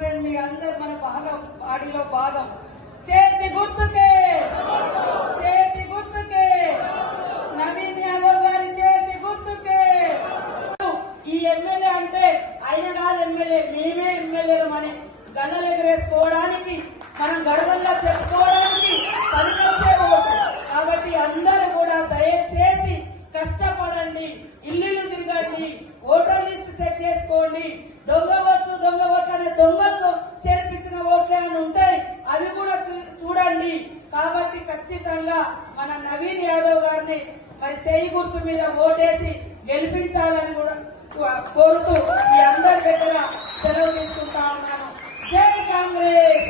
అంటే మీ అందరు మన భాగం వాడిలో భాగం చేతి గుర్తుకే. చేతి గుర్తుకే. నవీన్ యాదవ్ గారి చేతి గుర్తుకే. ఈ ఎమ్మెల్యే అంటే ఆయన కాదు ఎమ్మెల్యే మేమే ఎమ్మెల్యేలు అని గల్లలు ఎగరేసుకోవడానికి మనం గర్వంగా చెప్పుకోవడానికి పనికొచ్చే ఓటు. కాబట్టి అందరూ కూడా దయచేసి కష్టపడండి ఇల్లు తిరగండి ఓటర్ లిస్ట్ చేసుకోండి. దొంగ ఓట్లు దొంగ ఓట్లు అనే దొంగలతో చేర్పించిన ఓట్లు ఏమైనా ఉంటాయి అవి కూడా చూడండి. కాబట్టి ఖచ్చితంగా మన నవీన్ యాదవ్ గారిని మరి చేయి గుర్తు మీద ఓటేసి గెలిపించాలని కూడా కోరుతూ మీ అందరి దగ్గర సెలవు తీసుకుంటా ఉన్నాను. జై కాంగ్రెస్!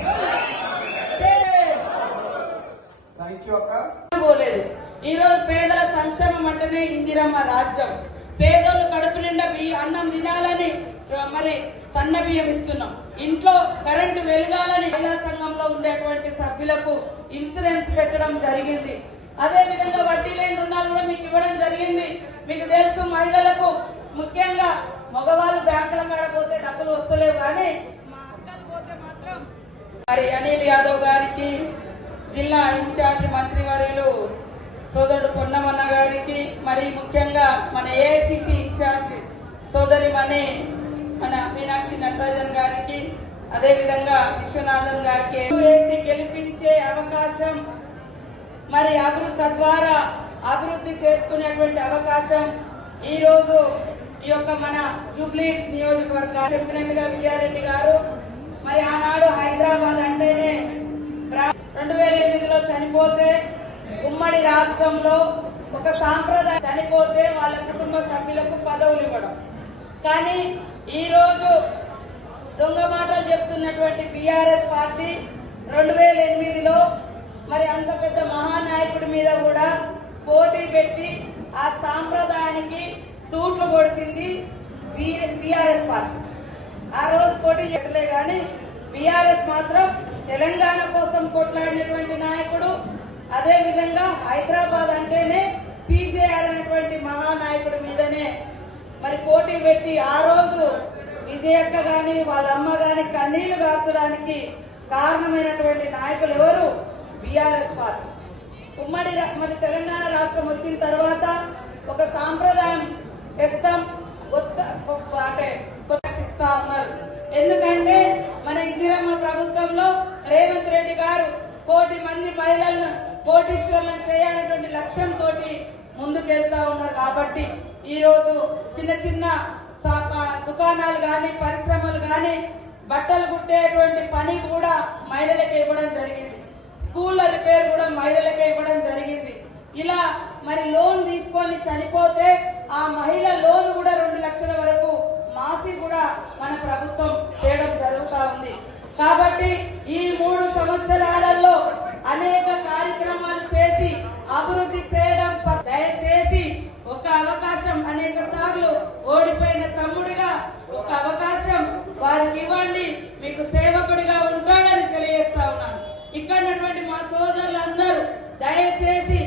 పోలేదు. ఈ రోజు పేదల సంక్షేమం అంటేనే ఇందిరమ్మ రాజ్యం. పేదోళ్ళు కడుపు నిండా బియ్య అన్నం తినాలని మరి సన్న బియ్యం ఇస్తున్నాం. ఇంట్లో కరెంటు వెలగాలని మహిళా సంఘంలో ఉండేటువంటి సభ్యులకు ఇన్సూరెన్స్ పెట్టడం జరిగింది. అదే విధంగా వడ్డీ లేని రుణాలు కూడా మీకు ఇవ్వడం జరిగింది. మీకు తెలుసు మహిళలకు ముఖ్యంగా మగవాళ్ళు బ్యాంకుల కాడ పోతే డబ్బులు వస్తలేవు కానీ మా అక్కలు పోతే మాత్రం మరి అనిల్ యాదవ్ గారికి జిల్లా ఇన్ఛార్జ్ మంత్రివర్యులు మరి ముఖ్యంగా మన ఏఐసిసి ఇన్ఛార్జ్ సోదరి మణి మన మీనాక్షి నటరాజన్ గారికి అదేవిధంగా విశ్వనాథన్ గారికి వేసి గెలిపించే అవకాశం మరి అభివృద్ధి తద్వారా అభివృద్ధి చేసుకునేటువంటి అవకాశం ఈ రోజు ఈ యొక్క మన జూబ్లీస్ నియోజకవర్గం చెప్పినట్టుగా విజయారెడ్డి గారు మరి ఆనాడు హైదరాబాద్ అంటేనే రెండు వేల ఎనిమిదిలో చనిపోతే ఉమ్మడి రాష్ట్రంలో ఒక సాంప్రదాయం చనిపోతే వాళ్ళ కుటుంబ సభ్యులకు పదవులు ఇవ్వడం. కానీ ఈరోజు దొంగ మాటలు చెప్తున్నటువంటి బీఆర్ఎస్ పార్టీ రెండు వేల ఎనిమిదిలో మరి అంత పెద్ద మహానాయకుడి మీద కూడా పోటీ పెట్టి ఆ సాంప్రదాయానికి తూట్లు పొడిచింది బీఆర్ఎస్ పార్టీ. ఆ రోజు పోటీ చెప్పలే కానీ బీఆర్ఎస్ మాత్రం తెలంగాణ కోసం కొట్లాడినటువంటి నాయకుడు అదే విధంగా హైదరాబాద్ అంటేనే పీజేఆర్ మహానాయకుడి మీదనే మరి పోటీ పెట్టి ఆ రోజు విజయక్క గాని వాళ్ళ అమ్మ గాని కన్నీళ్ళు కాచడానికి కారణమైనటువంటి నాయకులు ఎవరు? BRS party. ఉమ్మడి మరి తెలంగాణ రాష్ట్రం వచ్చిన తర్వాత ఒక సాంప్రదాయం తెస్తాం అంటే ఇస్తా ఉన్నారు. ఎందుకంటే మన ఇందిరమ్మ ప్రభుత్వంలో రేవంత్ రెడ్డి గారు కోటి మంది మహిళలను కోటీశ్వర్లను చేయాలనేటువంటి లక్ష్యంతో ముందుకెళ్తా ఉన్నారు కాబట్టి ఈరోజు చిన్న చిన్న సా- దుకాణాలు కానీ పరిశ్రమలు కానీ బట్టలు కుట్టేటువంటి పని కూడా మహిళలకు ఇవ్వడం జరిగింది. స్కూళ్ళ రిపేర్ కూడా మహిళలకే ఇవ్వడం జరిగింది. ఇలా మరి లోన్ తీసుకొని చనిపోతే ఆ మహిళ లోన్ కూడా రెండు లక్షల వరకు మాఫీ కూడా మన ప్రభుత్వం చేయడం జరుగుతూ ఉంది. కాబట్టి ఈ మూడు సంవత్సరాలలో అనేక కార్యక్రమాలు చేసి అభివృద్ధి చే ప- దయచేసి ఒక అవకాశం అనేక సార్లు ఓడిపోయిన తమ్ముడిగా ఒక అవకాశం వారికి ఇవ్వండి మీకు సేవకుడిగా ఉంటాడని తెలియజేస్తా ఉన్నాను. ఇక్కడ ఉన్నటువంటి మా సోదరులందరూ దయచేసి